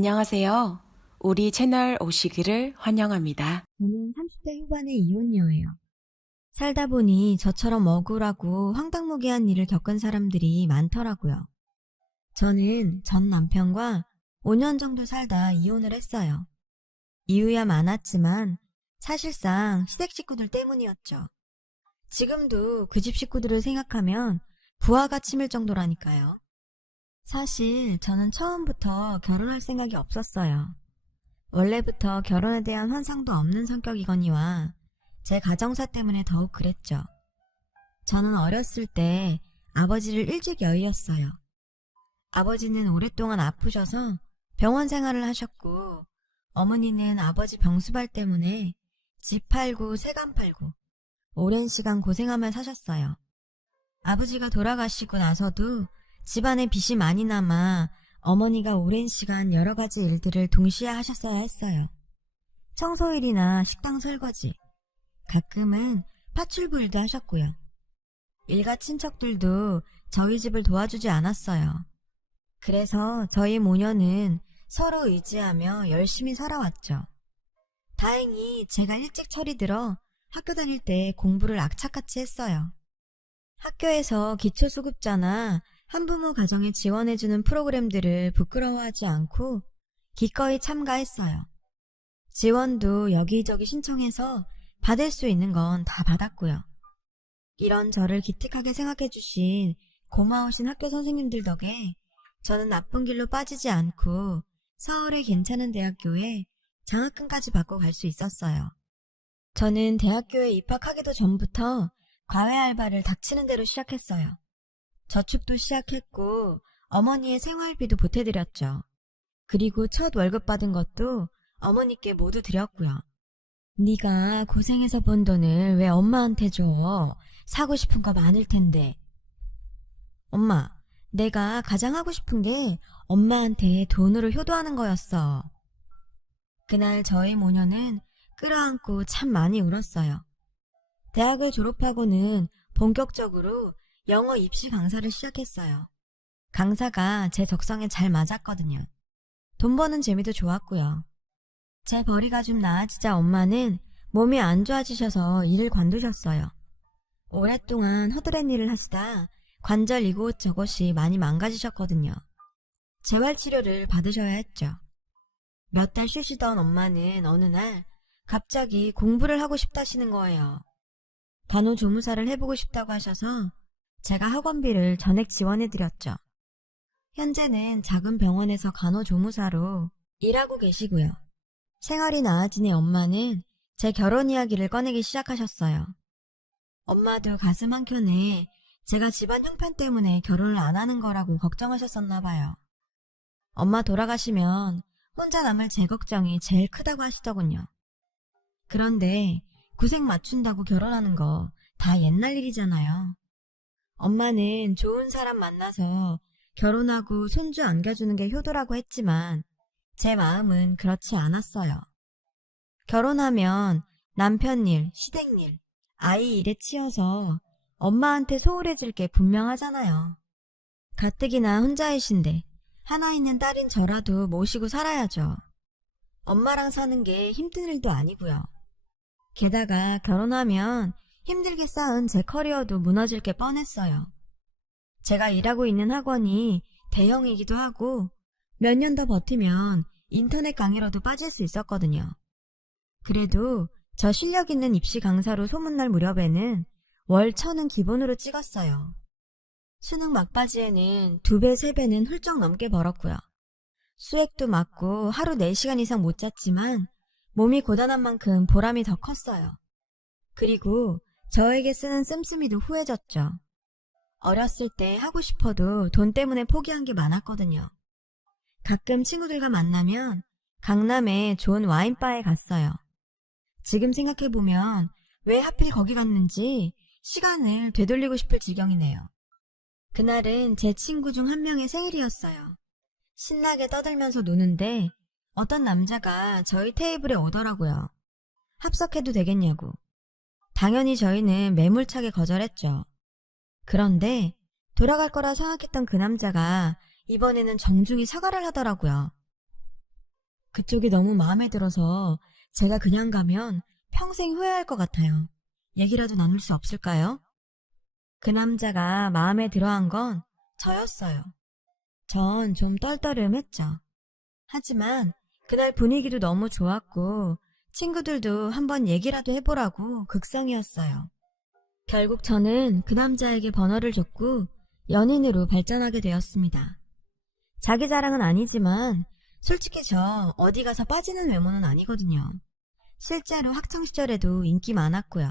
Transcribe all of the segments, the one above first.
안녕하세요. 우리 채널 오시기를 환영합니다. 저는 30대 후반의 이혼녀예요. 살다 보니 저처럼 억울하고 황당무계한 일을 겪은 사람들이 많더라고요. 저는 전 남편과 5년 정도 살다 이혼을 했어요. 이유야 많았지만 사실상 시댁 식구들 때문이었죠. 지금도 그 집 식구들을 생각하면 부하가 치밀 정도라니까요. 사실 저는 처음부터 결혼할 생각이 없었어요. 원래부터 결혼에 대한 환상도 없는 성격이거니와 제 가정사 때문에 더욱 그랬죠. 저는 어렸을 때 아버지를 일찍 여의었어요. 아버지는 오랫동안 아프셔서 병원 생활을 하셨고, 어머니는 아버지 병수발 때문에 집 팔고 세간 팔고 오랜 시간 고생하며 사셨어요. 아버지가 돌아가시고 나서도 집안에 빚이 많이 남아 어머니가 오랜 시간 여러 가지 일들을 동시에 하셨어야 했어요. 청소일이나 식당 설거지, 가끔은 파출부 일도 하셨고요. 일가 친척들도 저희 집을 도와주지 않았어요. 그래서 저희 모녀는 서로 의지하며 열심히 살아왔죠. 다행히 제가 일찍 철이 들어 학교 다닐 때 공부를 악착같이 했어요. 학교에서 기초수급자나 한부모 가정에 지원해주는 프로그램들을 부끄러워하지 않고 기꺼이 참가했어요. 지원도 여기저기 신청해서 받을 수 있는 건 다 받았고요. 이런 저를 기특하게 생각해주신 고마우신 학교 선생님들 덕에 저는 나쁜 길로 빠지지 않고 서울의 괜찮은 대학교에 장학금까지 받고 갈 수 있었어요. 저는 대학교에 입학하기도 전부터 과외 알바를 닥치는 대로 시작했어요. 저축도 시작했고 어머니의 생활비도 보태드렸죠. 그리고 첫 월급 받은 것도 어머니께 모두 드렸고요. 네가 고생해서 번 돈을 왜 엄마한테 줘? 사고 싶은 거 많을 텐데. 엄마, 내가 가장 하고 싶은 게 엄마한테 돈으로 효도하는 거였어. 그날 저희 모녀는 끌어안고 참 많이 울었어요. 대학을 졸업하고는 본격적으로 영어 입시 강사를 시작했어요. 강사가 제 적성에 잘 맞았거든요. 돈 버는 재미도 좋았고요. 제 벌이가 좀 나아지자 엄마는 몸이 안 좋아지셔서 일을 관두셨어요. 오랫동안 허드렛 일을 하시다 관절 이곳저곳이 많이 망가지셨거든요. 재활치료를 받으셔야 했죠. 몇 달 쉬시던 엄마는 어느 날 갑자기 공부를 하고 싶다시는 거예요. 간호조무사를 해보고 싶다고 하셔서 제가 학원비를 전액 지원해드렸죠. 현재는 작은 병원에서 간호조무사로 일하고 계시고요. 생활이 나아진 엄마는 제 결혼 이야기를 꺼내기 시작하셨어요. 엄마도 가슴 한켠에 제가 집안 형편 때문에 결혼을 안 하는 거라고 걱정하셨었나 봐요. 엄마 돌아가시면 혼자 남을 제 걱정이 제일 크다고 하시더군요. 그런데 구색 맞춘다고 결혼하는 거 다 옛날 일이잖아요. 엄마는 좋은 사람 만나서 결혼하고 손주 안겨주는 게 효도라고 했지만 제 마음은 그렇지 않았어요. 결혼하면 남편 일, 시댁 일, 아이 일에 치여서 엄마한테 소홀해질 게 분명하잖아요. 가뜩이나 혼자이신데 하나 있는 딸인 저라도 모시고 살아야죠. 엄마랑 사는 게 힘든 일도 아니고요. 게다가 결혼하면 힘들게 쌓은 제 커리어도 무너질 게 뻔했어요. 제가 일하고 있는 학원이 대형이기도 하고 몇 년 더 버티면 인터넷 강의로도 빠질 수 있었거든요. 그래도 저 실력 있는 입시 강사로 소문날 무렵에는 월 1,000은 기본으로 찍었어요. 수능 막바지에는 2배, 3배는 훌쩍 넘게 벌었고요. 수액도 맞고 하루 4시간 이상 못 잤지만 몸이 고단한 만큼 보람이 더 컸어요. 그리고 저에게 쓰는 씀씀이도 후해졌죠. 어렸을 때 하고 싶어도 돈 때문에 포기한 게 많았거든요. 가끔 친구들과 만나면 강남에 좋은 와인바에 갔어요. 지금 생각해보면 왜 하필 거기 갔는지 시간을 되돌리고 싶을 지경이네요. 그날은 제 친구 중 한 명의 생일이었어요. 신나게 떠들면서 노는데 어떤 남자가 저희 테이블에 오더라고요. 합석해도 되겠냐고. 당연히 저희는 매몰차게 거절했죠. 그런데 돌아갈 거라 생각했던 그 남자가 이번에는 정중히 사과를 하더라고요. 그쪽이 너무 마음에 들어서 제가 그냥 가면 평생 후회할 것 같아요. 얘기라도 나눌 수 없을까요? 그 남자가 마음에 들어한 건 저였어요. 전 좀 떨떠름했죠. 하지만 그날 분위기도 너무 좋았고 친구들도 한번 얘기라도 해보라고 극성이었어요. 결국 저는 그 남자에게 번호를 줬고 연인으로 발전하게 되었습니다. 자기 자랑은 아니지만 솔직히 저 어디 가서 빠지는 외모는 아니거든요. 실제로 학창시절에도 인기 많았고요.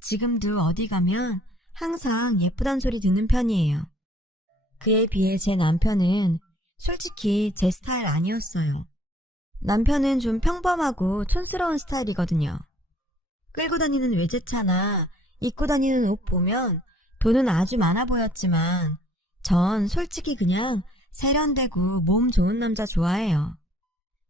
지금도 어디 가면 항상 예쁘단 소리 듣는 편이에요. 그에 비해 제 남편은 솔직히 제 스타일 아니었어요. 남편은 좀 평범하고 촌스러운 스타일이거든요. 끌고 다니는 외제차나 입고 다니는 옷 보면 돈은 아주 많아 보였지만 전 솔직히 그냥 세련되고 몸 좋은 남자 좋아해요.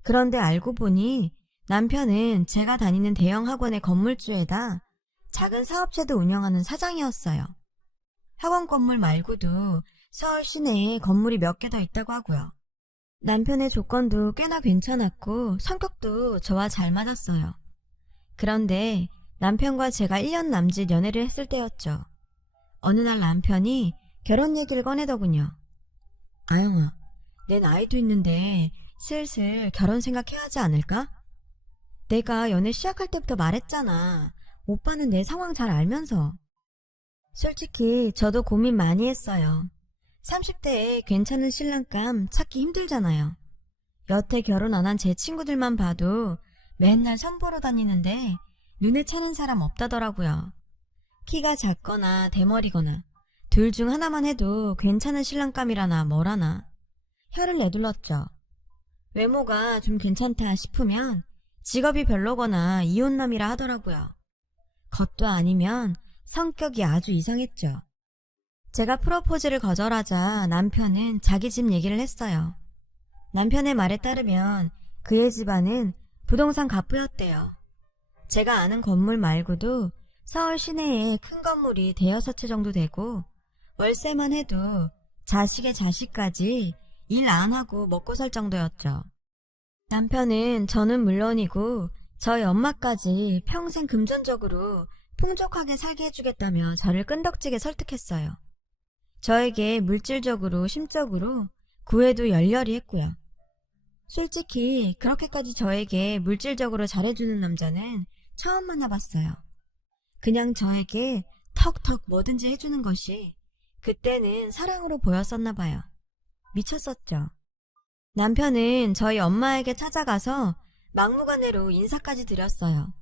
그런데 알고 보니 남편은 제가 다니는 대형 학원의 건물주에다 작은 사업체도 운영하는 사장이었어요. 학원 건물 말고도 서울 시내에 건물이 몇 개 더 있다고 하고요. 남편의 조건도 꽤나 괜찮았고 성격도 저와 잘 맞았어요. 그런데 남편과 제가 1년 남짓 연애를 했을 때였죠. 어느 날 남편이 결혼 얘기를 꺼내더군요. 아영아, 내 나이도 있는데 슬슬 결혼 생각해야 하지 않을까? 내가 연애 시작할 때부터 말했잖아. 오빠는 내 상황 잘 알면서. 솔직히 저도 고민 많이 했어요. 30대에 괜찮은 신랑감 찾기 힘들잖아요. 여태 결혼 안 한 제 친구들만 봐도 맨날 선보러 다니는데 눈에 차는 사람 없다더라고요. 키가 작거나 대머리거나 둘 중 하나만 해도 괜찮은 신랑감이라나 뭐라나 혀를 내둘렀죠. 외모가 좀 괜찮다 싶으면 직업이 별로거나 이혼남이라 하더라고요. 겉도 아니면 성격이 아주 이상했죠. 제가 프로포즈를 거절하자 남편은 자기 집 얘기를 했어요. 남편의 말에 따르면 그의 집안은 부동산 갑부였대요. 제가 아는 건물 말고도 서울 시내에 큰 건물이 대여섯 채 정도 되고 월세만 해도 자식의 자식까지 일 안 하고 먹고 살 정도였죠. 남편은 저는 물론이고 저희 엄마까지 평생 금전적으로 풍족하게 살게 해주겠다며 저를 끈덕지게 설득했어요. 저에게 물질적으로 심적으로 구애도 열렬히 했고요. 솔직히 그렇게까지 저에게 물질적으로 잘해주는 남자는 처음 만나봤어요. 그냥 저에게 턱턱 뭐든지 해주는 것이 그때는 사랑으로 보였었나 봐요. 미쳤었죠. 남편은 저희 엄마에게 찾아가서 막무가내로 인사까지 드렸어요.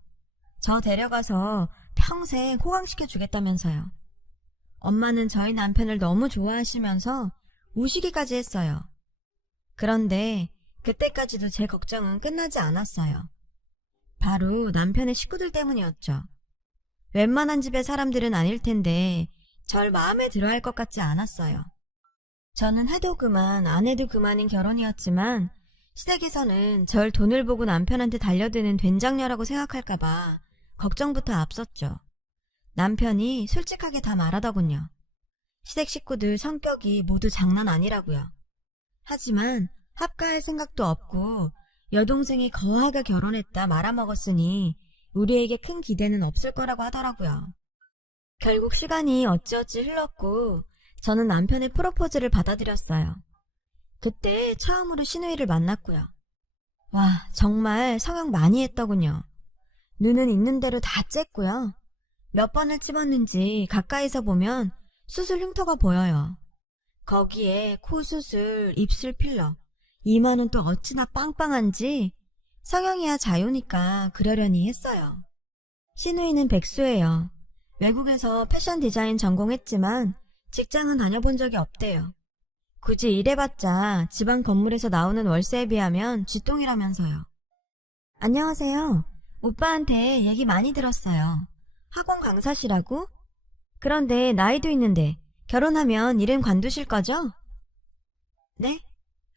저 데려가서 평생 호강시켜주겠다면서요. 엄마는 저희 남편을 너무 좋아하시면서 우시기까지 했어요. 그런데 그때까지도 제 걱정은 끝나지 않았어요. 바로 남편의 식구들 때문이었죠. 웬만한 집의 사람들은 아닐 텐데 절 마음에 들어할 것 같지 않았어요. 저는 해도 그만 안 해도 그만인 결혼이었지만 시댁에서는 절 돈을 보고 남편한테 달려드는 된장녀라고 생각할까봐 걱정부터 앞섰죠. 남편이 솔직하게 다 말하더군요. 시댁 식구들 성격이 모두 장난 아니라고요. 하지만 합가할 생각도 없고 여동생이 거하게 결혼했다 말아먹었으니 우리에게 큰 기대는 없을 거라고 하더라고요. 결국 시간이 어찌어찌 흘렀고 저는 남편의 프로포즈를 받아들였어요. 그때 처음으로 시누이를 만났고요. 와, 정말 성형 많이 했더군요. 눈은 있는 대로 다 쬐고요. 몇 번을 찝었는지 가까이서 보면 수술 흉터가 보여요. 거기에 코 수술, 입술 필러, 이마는 또 어찌나 빵빵한지 성형이야 자유니까 그러려니 했어요. 시누이는 백수예요. 외국에서 패션 디자인 전공했지만 직장은 다녀본 적이 없대요. 굳이 일해봤자 지방 건물에서 나오는 월세에 비하면 쥐똥이라면서요. 안녕하세요. 오빠한테 얘기 많이 들었어요. 학원 강사시라고? 그런데 나이도 있는데 결혼하면 일은 관두실 거죠? 네?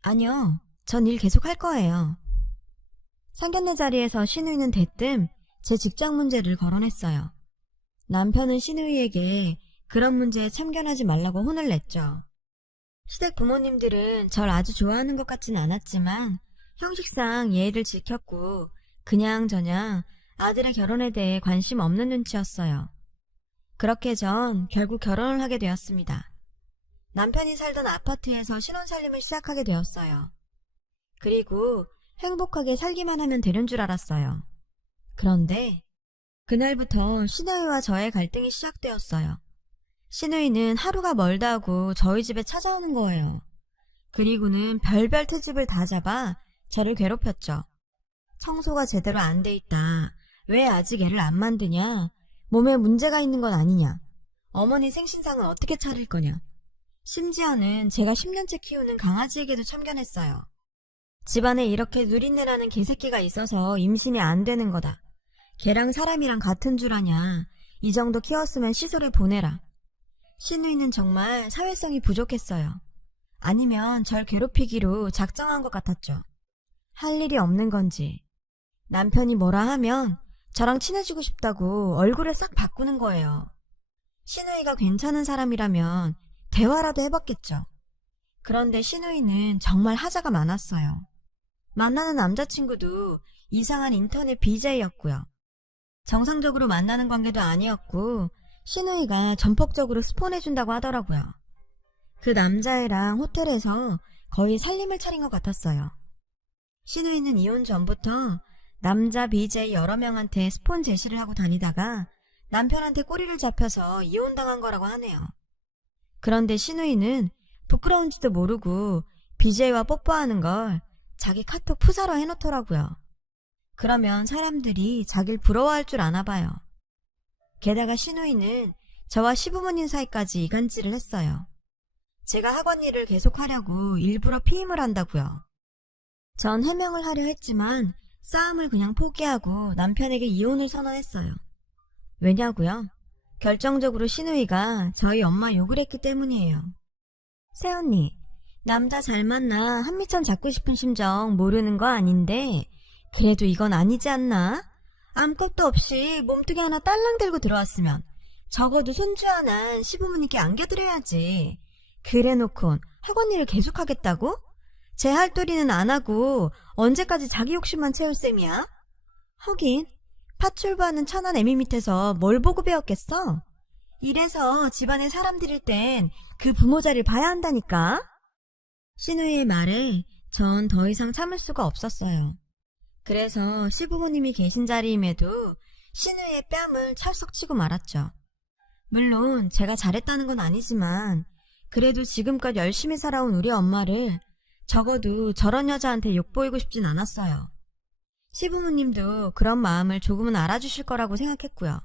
아니요. 전 일 계속 할 거예요. 상견례 자리에서 시누이는 대뜸 제 직장 문제를 거론했어요. 남편은 시누이에게 그런 문제에 참견하지 말라고 혼을 냈죠. 시댁 부모님들은 절 아주 좋아하는 것 같진 않았지만 형식상 예의를 지켰고 그냥저냥 아들의 결혼에 대해 관심 없는 눈치였어요. 그렇게 전 결국 결혼을 하게 되었습니다. 남편이 살던 아파트에서 신혼살림을 시작하게 되었어요. 그리고 행복하게 살기만 하면 되는 줄 알았어요. 그런데 그날부터 신우이와 저의 갈등이 시작되었어요. 신우이는 하루가 멀다고 저희 집에 찾아오는 거예요. 그리고는 별별 트집을 다 잡아 저를 괴롭혔죠. 청소가 제대로 안 돼 있다. 왜 아직 애를 안 만드냐? 몸에 문제가 있는 건 아니냐? 어머니 생신상은 어떻게 차릴 거냐? 심지어는 제가 10년째 키우는 강아지에게도 참견했어요. 집안에 이렇게 누린내라는 개새끼가 있어서 임신이 안 되는 거다. 걔랑 사람이랑 같은 줄 아냐. 이 정도 키웠으면 시설에 보내라. 신우이는 정말 사회성이 부족했어요. 아니면 절 괴롭히기로 작정한 것 같았죠. 할 일이 없는 건지. 남편이 뭐라 하면 저랑 친해지고 싶다고 얼굴을 싹 바꾸는 거예요. 신우이가 괜찮은 사람이라면 대화라도 해봤겠죠. 그런데 신우이는 정말 하자가 많았어요. 만나는 남자친구도 이상한 인터넷 BJ였고요. 정상적으로 만나는 관계도 아니었고 신우이가 전폭적으로 스폰해준다고 하더라고요. 그 남자애랑 호텔에서 거의 살림을 차린 것 같았어요. 신우이는 이혼 전부터 남자 BJ 여러 명한테 스폰 제시를 하고 다니다가 남편한테 꼬리를 잡혀서 이혼당한 거라고 하네요. 그런데 신우이는 부끄러운지도 모르고 BJ와 뽀뽀하는 걸 자기 카톡 프사로 해놓더라고요. 그러면 사람들이 자기를 부러워할 줄 아나 봐요. 게다가 신우이는 저와 시부모님 사이까지 이간질을 했어요. 제가 학원 일을 계속하려고 일부러 피임을 한다고요. 전 해명을 하려 했지만 싸움을 그냥 포기하고 남편에게 이혼을 선언했어요. 왜냐고요? 결정적으로 신우이가 저희 엄마 욕을 했기 때문이에요. 새언니, 남자 잘 만나 한미천 잡고 싶은 심정 모르는 거 아닌데 그래도 이건 아니지 않나? 아무것도 없이 몸뚱이 하나 딸랑 들고 들어왔으면 적어도 손주 하나 시부모님께 안겨드려야지. 그래놓곤 학원 일을 계속하겠다고? 제 할도리는 안 하고 언제까지 자기 욕심만 채울 셈이야? 하긴 팥출부하는 천한 애미 밑에서 뭘 보고 배웠겠어? 이래서 집안에 사람 들일 땐 그 부모 자리를 봐야 한다니까? 신우이의 말에 전 더 이상 참을 수가 없었어요. 그래서 시부모님이 계신 자리임에도 신우이의 뺨을 찰썩 치고 말았죠. 물론 제가 잘했다는 건 아니지만 그래도 지금껏 열심히 살아온 우리 엄마를 적어도 저런 여자한테 욕보이고 싶진 않았어요. 시부모님도 그런 마음을 조금은 알아주실 거라고 생각했고요.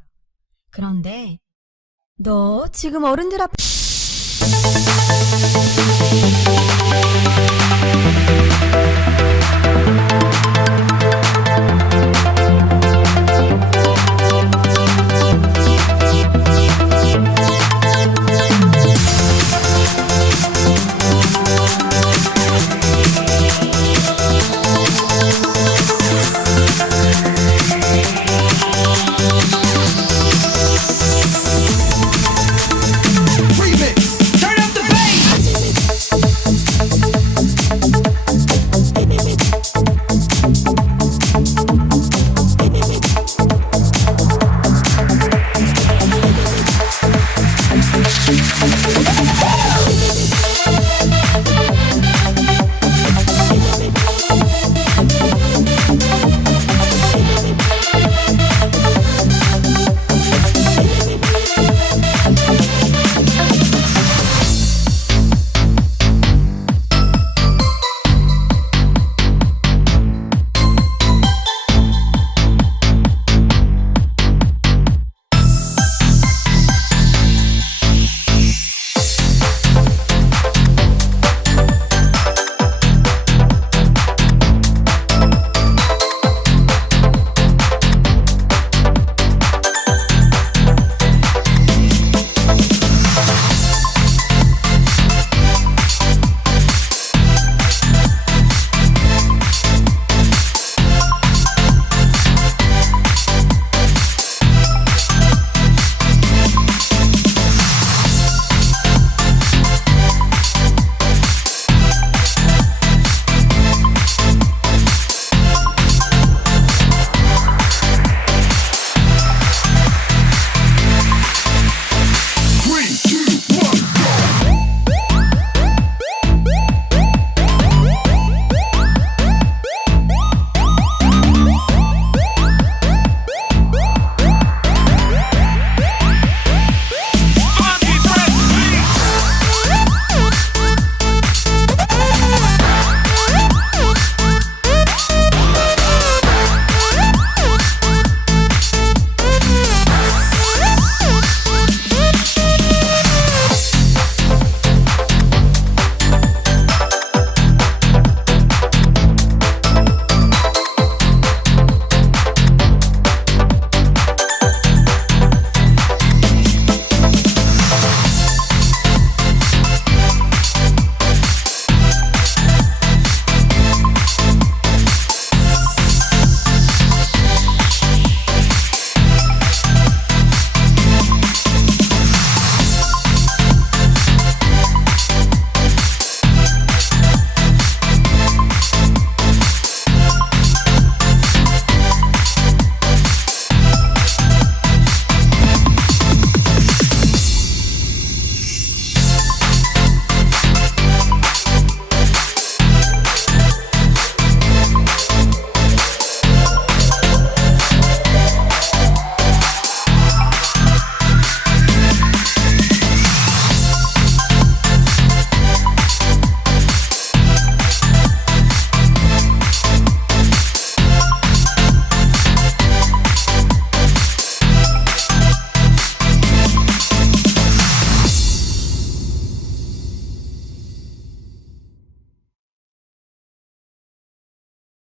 그런데 너 지금 어른들 앞에 Remix. Turn up the bass.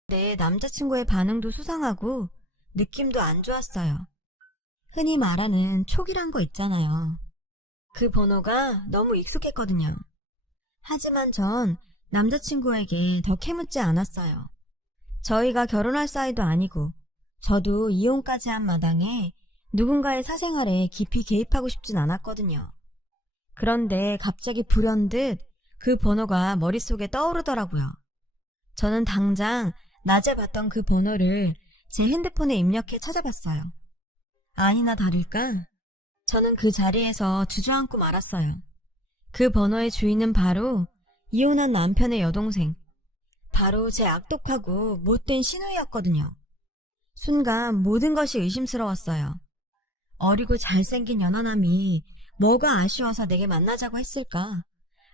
내 남자친구의 반응도 수상하고 느낌도 안 좋았어요. 흔히 말하는 촉이란 거 있잖아요. 그 번호가 너무 익숙했거든요. 하지만 전 남자친구에게 더 캐묻지 않았어요. 저희가 결혼할 사이도 아니고 저도 이혼까지 한 마당에 누군가의 사생활에 깊이 개입하고 싶진 않았거든요. 그런데 갑자기 불현듯 그 번호가 머릿속에 떠오르더라고요. 저는 당장 낮에 봤던 그 번호를 제 핸드폰에 입력해 찾아봤어요. 아니나 다를까? 저는 그 자리에서 주저앉고 말았어요. 그 번호의 주인은 바로 이혼한 남편의 여동생, 바로 제 악독하고 못된 시누이였거든요. 순간 모든 것이 의심스러웠어요. 어리고 잘생긴 연하남이 뭐가 아쉬워서 내게 만나자고 했을까?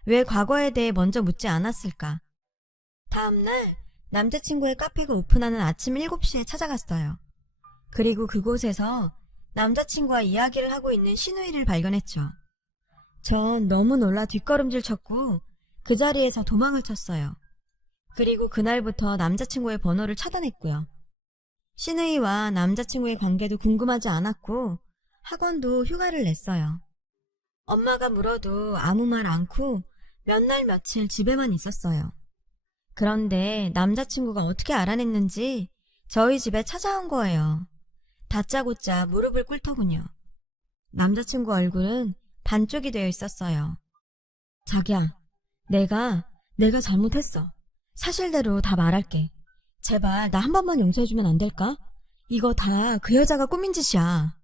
왜 과거에 대해 먼저 묻지 않았을까? 다음날 남자친구의 카페가 오픈하는 아침 7시에 찾아갔어요. 그리고 그곳에서 남자친구와 이야기를 하고 있는 시누이를 발견했죠. 전 너무 놀라 뒷걸음질 쳤고 그 자리에서 도망을 쳤어요. 그리고 그날부터 남자친구의 번호를 차단했고요. 시누이와 남자친구의 관계도 궁금하지 않았고 학원도 휴가를 냈어요. 엄마가 물어도 아무 말 않고 몇 날 며칠 집에만 있었어요. 그런데 남자친구가 어떻게 알아냈는지 저희 집에 찾아온 거예요. 다짜고짜 무릎을 꿇더군요. 남자친구 얼굴은 반쪽이 되어 있었어요. 자기야, 내가 잘못했어. 사실대로 다 말할게. 제발 나 한 번만 용서해주면 안 될까? 이거 다 그 여자가 꾸민 짓이야.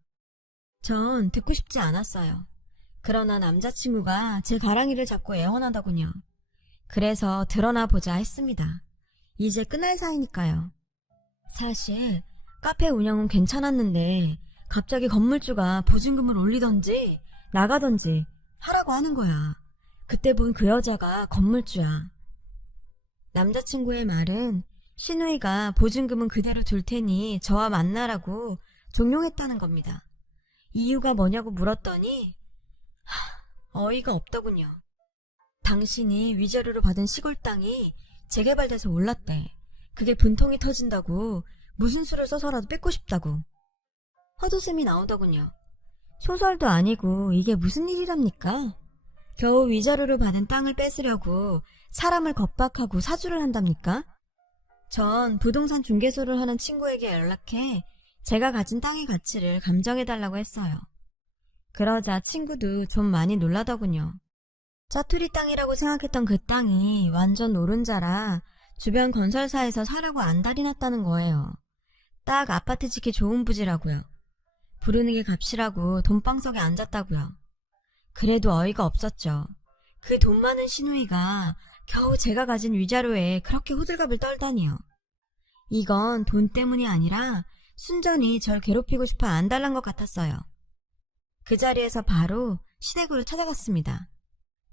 전 듣고 싶지 않았어요. 그러나 남자친구가 제 가랑이를 잡고 애원하더군요. 그래서 드러나 보자 했습니다. 이제 끝날 사이니까요. 사실 카페 운영은 괜찮았는데 갑자기 건물주가 보증금을 올리던지 나가던지 하라고 하는 거야. 그때 본 그 여자가 건물주야. 남자친구의 말은 시누이가 보증금은 그대로 둘 테니 저와 만나라고 종용했다는 겁니다. 이유가 뭐냐고 물었더니 어이가 없더군요. 당신이 위자료로 받은 시골 땅이 재개발돼서 올랐대. 그게 분통이 터진다고 무슨 수를 써서라도 뺏고 싶다고. 헛웃음이 나오더군요. 소설도 아니고 이게 무슨 일이랍니까? 겨우 위자료로 받은 땅을 뺏으려고 사람을 겁박하고 사주를 한답니까? 전 부동산 중개소를 하는 친구에게 연락해 제가 가진 땅의 가치를 감정해달라고 했어요. 그러자 친구도 좀 많이 놀라더군요. 짜투리 땅이라고 생각했던 그 땅이 완전 노른자라 주변 건설사에서 사라고 안달이 났다는 거예요. 딱 아파트 짓기 좋은 부지라고요. 부르는 게 값이라고 돈방석에 앉았다고요. 그래도 어이가 없었죠. 그 돈 많은 시누이가 겨우 제가 가진 위자료에 그렇게 호들갑을 떨다니요. 이건 돈 때문이 아니라 순전히 절 괴롭히고 싶어 안달난 것 같았어요. 그 자리에서 바로 시댁으로 찾아갔습니다.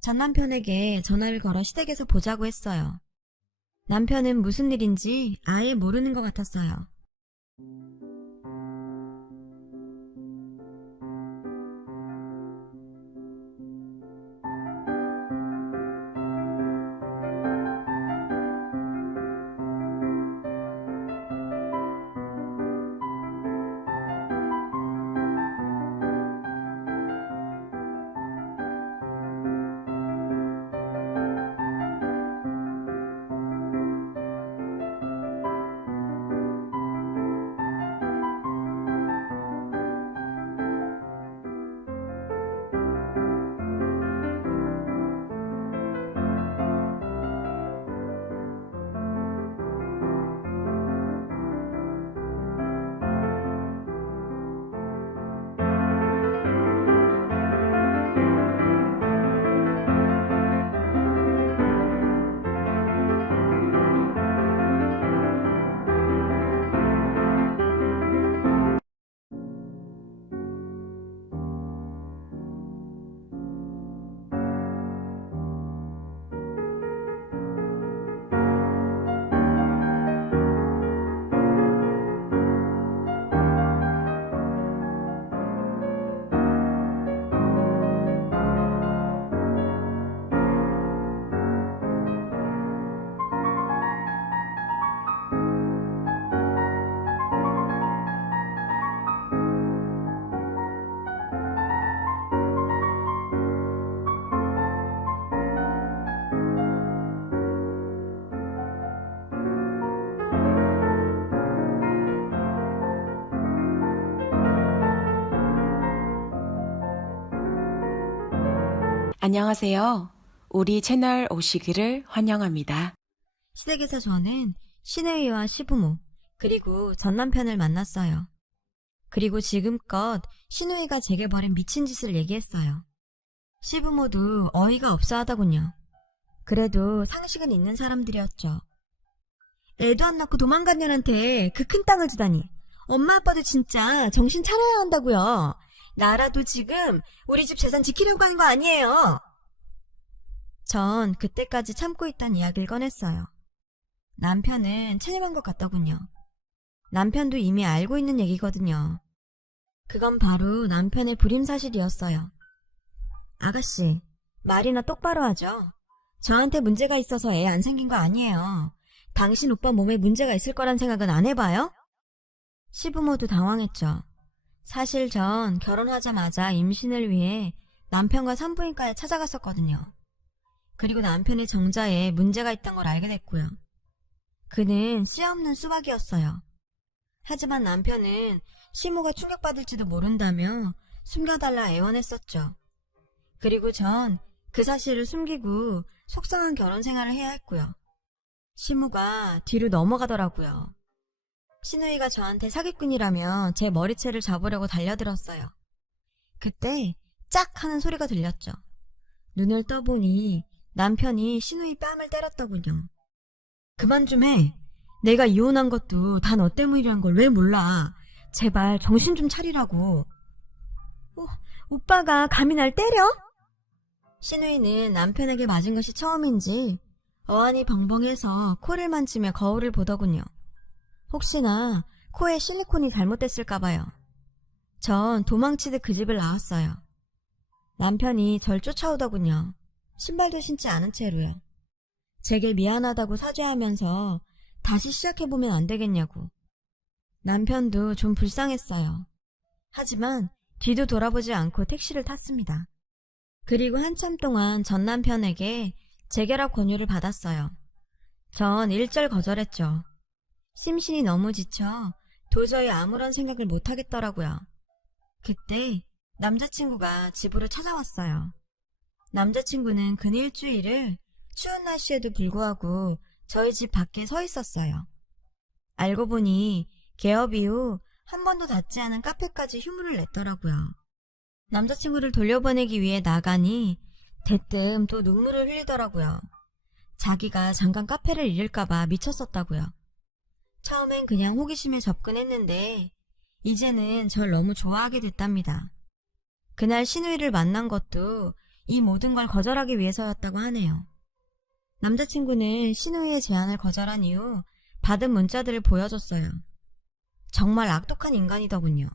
전 남편에게 전화를 걸어 시댁에서 보자고 했어요. 남편은 무슨 일인지 아예 모르는 것 같았어요. 안녕하세요. 우리 채널 오시기를 환영합니다. 시댁에서 저는 신우이와 시부모, 그리고 전 남편을 만났어요. 그리고 지금껏 신우이가 제게 벌인 미친 짓을 얘기했어요. 시부모도 어이가 없어 하더군요. 그래도 상식은 있는 사람들이었죠. 애도 안 낳고 도망간 년한테 그 큰 땅을 주다니. 엄마 아빠도 진짜 정신 차려야 한다고요. 나라도 지금 우리 집 재산 지키려고 하는 거 아니에요. 전 그때까지 참고 있던 이야기를 꺼냈어요. 남편은 체념한 것 같더군요. 남편도 이미 알고 있는 얘기거든요. 그건 바로 남편의 불임사실이었어요. 아가씨, 말이나 똑바로 하죠. 저한테 문제가 있어서 애 안 생긴 거 아니에요. 당신 오빠 몸에 문제가 있을 거란 생각은 안 해봐요? 시부모도 당황했죠. 사실 전 결혼하자마자 임신을 위해 남편과 산부인과에 찾아갔었거든요. 그리고 남편의 정자에 문제가 있던 걸 알게 됐고요. 그는 씨없는 수박이었어요. 하지만 남편은 시모가 충격받을지도 모른다며 숨겨달라 애원했었죠. 그리고 전 그 사실을 숨기고 속상한 결혼 생활을 해야 했고요. 시모가 뒤로 넘어가더라고요. 시누이가 저한테 사기꾼이라며 제 머리채를 잡으려고 달려들었어요. 그때 짝 하는 소리가 들렸죠. 눈을 떠보니 남편이 시누이 뺨을 때렸더군요. 그만 좀 해. 내가 이혼한 것도 다 너 때문이란 걸 왜 몰라. 제발 정신 좀 차리라고. 오빠가 감히 날 때려? 시누이는 남편에게 맞은 것이 처음인지 어안이 벙벙해서 코를 만지며 거울을 보더군요. 혹시나 코에 실리콘이 잘못됐을까봐요. 전 도망치듯 그 집을 나왔어요. 남편이 절 쫓아오더군요. 신발도 신지 않은 채로요. 제게 미안하다고 사죄하면서 다시 시작해보면 안 되겠냐고. 남편도 좀 불쌍했어요. 하지만 뒤도 돌아보지 않고 택시를 탔습니다. 그리고 한참 동안 전 남편에게 재결합 권유를 받았어요. 전 일절 거절했죠. 심신이 너무 지쳐 도저히 아무런 생각을 못하겠더라고요. 그때 남자친구가 집으로 찾아왔어요. 남자친구는 근 일주일을 추운 날씨에도 불구하고 저희 집 밖에 서 있었어요. 알고 보니 개업 이후 한 번도 닫지 않은 카페까지 휴무를 냈더라고요. 남자친구를 돌려보내기 위해 나가니 대뜸 또 눈물을 흘리더라고요. 자기가 잠깐 카페를 잃을까봐 미쳤었다고요. 처음엔 그냥 호기심에 접근했는데 이제는 절 너무 좋아하게 됐답니다. 그날 시누이를 만난 것도 이 모든 걸 거절하기 위해서였다고 하네요. 남자친구는 시누이의 제안을 거절한 이후 받은 문자들을 보여줬어요. 정말 악독한 인간이더군요.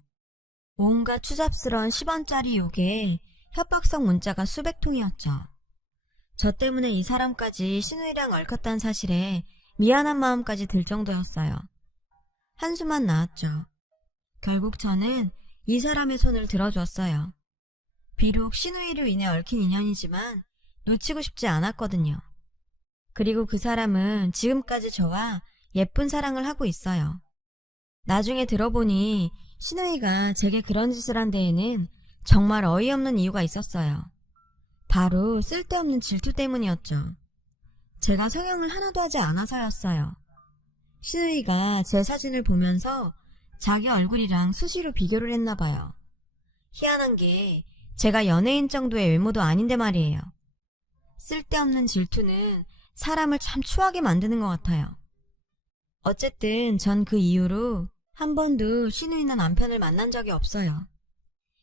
온갖 추잡스러운 10원짜리 욕에 협박성 문자가 수백 통이었죠. 저 때문에 이 사람까지 시누이랑 얽혔다는 사실에 미안한 마음까지 들 정도였어요. 한숨만 나왔죠. 결국 저는 이 사람의 손을 들어줬어요. 비록 시누이로 인해 얽힌 인연이지만 놓치고 싶지 않았거든요. 그리고 그 사람은 지금까지 저와 예쁜 사랑을 하고 있어요. 나중에 들어보니 시누이가 제게 그런 짓을 한 데에는 정말 어이없는 이유가 있었어요. 바로 쓸데없는 질투 때문이었죠. 제가 성형을 하나도 하지 않아서였어요. 시누이가 제 사진을 보면서 자기 얼굴이랑 수시로 비교를 했나봐요. 희한한 게 제가 연예인 정도의 외모도 아닌데 말이에요. 쓸데없는 질투는 사람을 참 추하게 만드는 것 같아요. 어쨌든 전 그 이후로 한 번도 시누이나 남편을 만난 적이 없어요.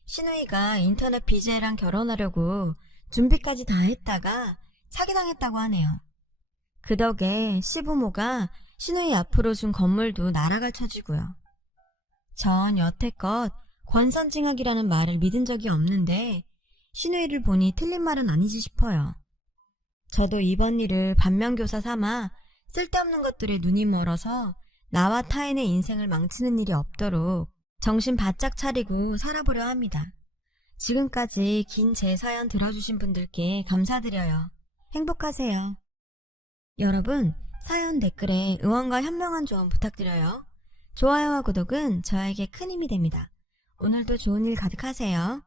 시누이가 인터넷 BJ랑 결혼하려고 준비까지 다 했다가 사기당했다고 하네요. 그 덕에 시부모가 시누이 앞으로 준 건물도 날아갈 처지고요. 전 여태껏 권선징악이라는 말을 믿은 적이 없는데 시누이를 보니 틀린 말은 아니지 싶어요. 저도 이번 일을 반면교사 삼아 쓸데없는 것들에 눈이 멀어서 나와 타인의 인생을 망치는 일이 없도록 정신 바짝 차리고 살아보려 합니다. 지금까지 긴 제 사연 들어주신 분들께 감사드려요. 행복하세요. 여러분, 사연 댓글에 응원과 현명한 조언 부탁드려요. 좋아요와 구독은 저에게 큰 힘이 됩니다. 오늘도 좋은 일 가득하세요.